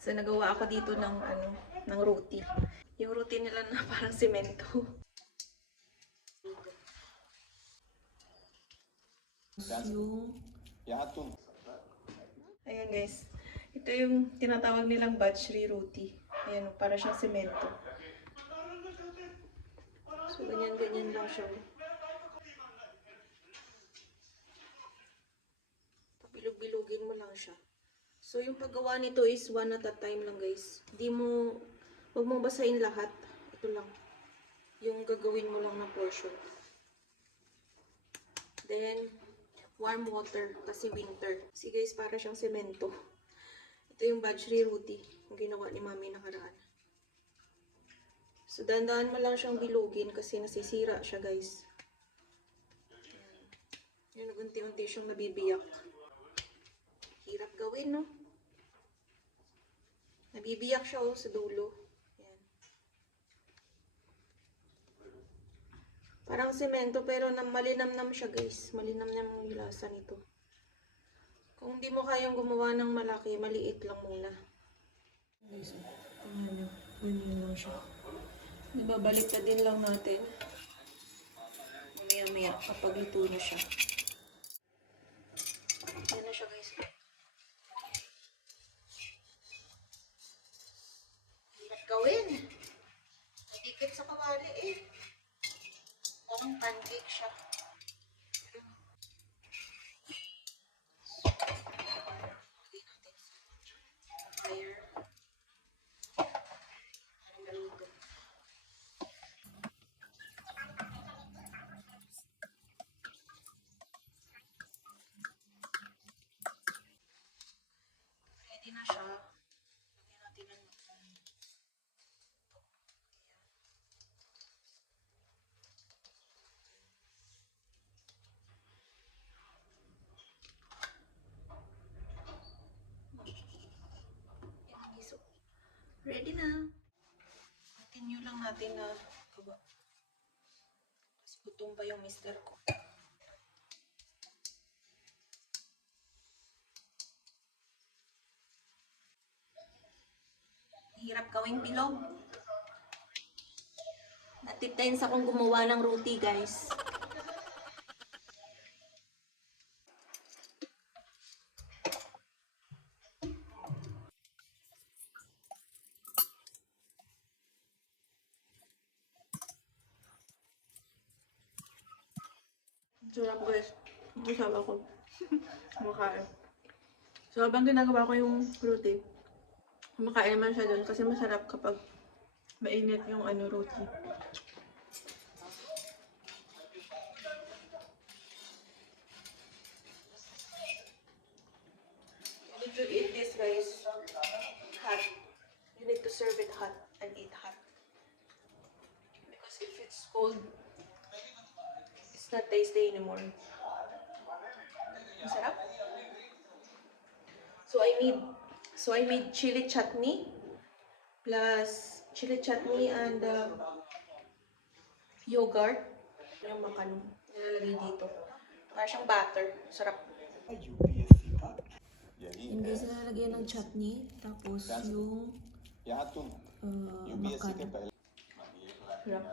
So, nagawa ako dito ng roti. Yung roti nila na parang semento. Ayan guys. Ito yung tinatawag nilang batchery roti. Ayan, para siyang semento. So, ganyan-ganyan lang siya. Pabilog-bilugin mo lang siya. So, yung paggawa nito is one at a time lang guys. Huwag mong basahin lahat. Ito lang. Yung gagawin mo lang na portion. Then, warm water kasi winter. See guys, para siyang semento. Ito yung batchery roti. Yung ginawa ni mami nakaraan. So, dandahan mo lang siyang bilugin kasi nasisira siya guys. Yan, unti-unti siyang nabibiyak. Hirap gawin, no? Nabibiyak siya sa dulo. Yan. Parang semento pero malinamnam siya guys. Malinamnam yung lasa nito. Kung hindi mo kayang gumawa ng malaki, maliit lang muna. Guys, ganyan lang siya. Nababalik na din lang natin. Maya-maya kapag luto na siya. Yan na siya guys. Hirap gawin. Nadikit sa kawali eh. Parang pancake siya. Lagay natin sa fire. Parang ganito. Ready na siya. Lagyan natin ng ready na. Continue lang natin na kaba. Kasi gutom pa yung mister ko. Hirap gawing bilog. Natip tayo sa akong gumawa ng roti guys. Sarap guys. Masarap ako. Makain. So habang ginagawa ko yung roti, makain naman siya doon kasi masarap kapag mainit yung roti. You need to eat this guys hot. You need to serve it hot and eat hot. Because if it's cold, it's not tasty anymore. Masarap. So I made chili chutney plus chili chutney and yogurt. Yung makan nilalagay dito. Para siyang butter. Sarap. Hindi sila lalagyan ng chutney. Tapos yung makan. Sarap.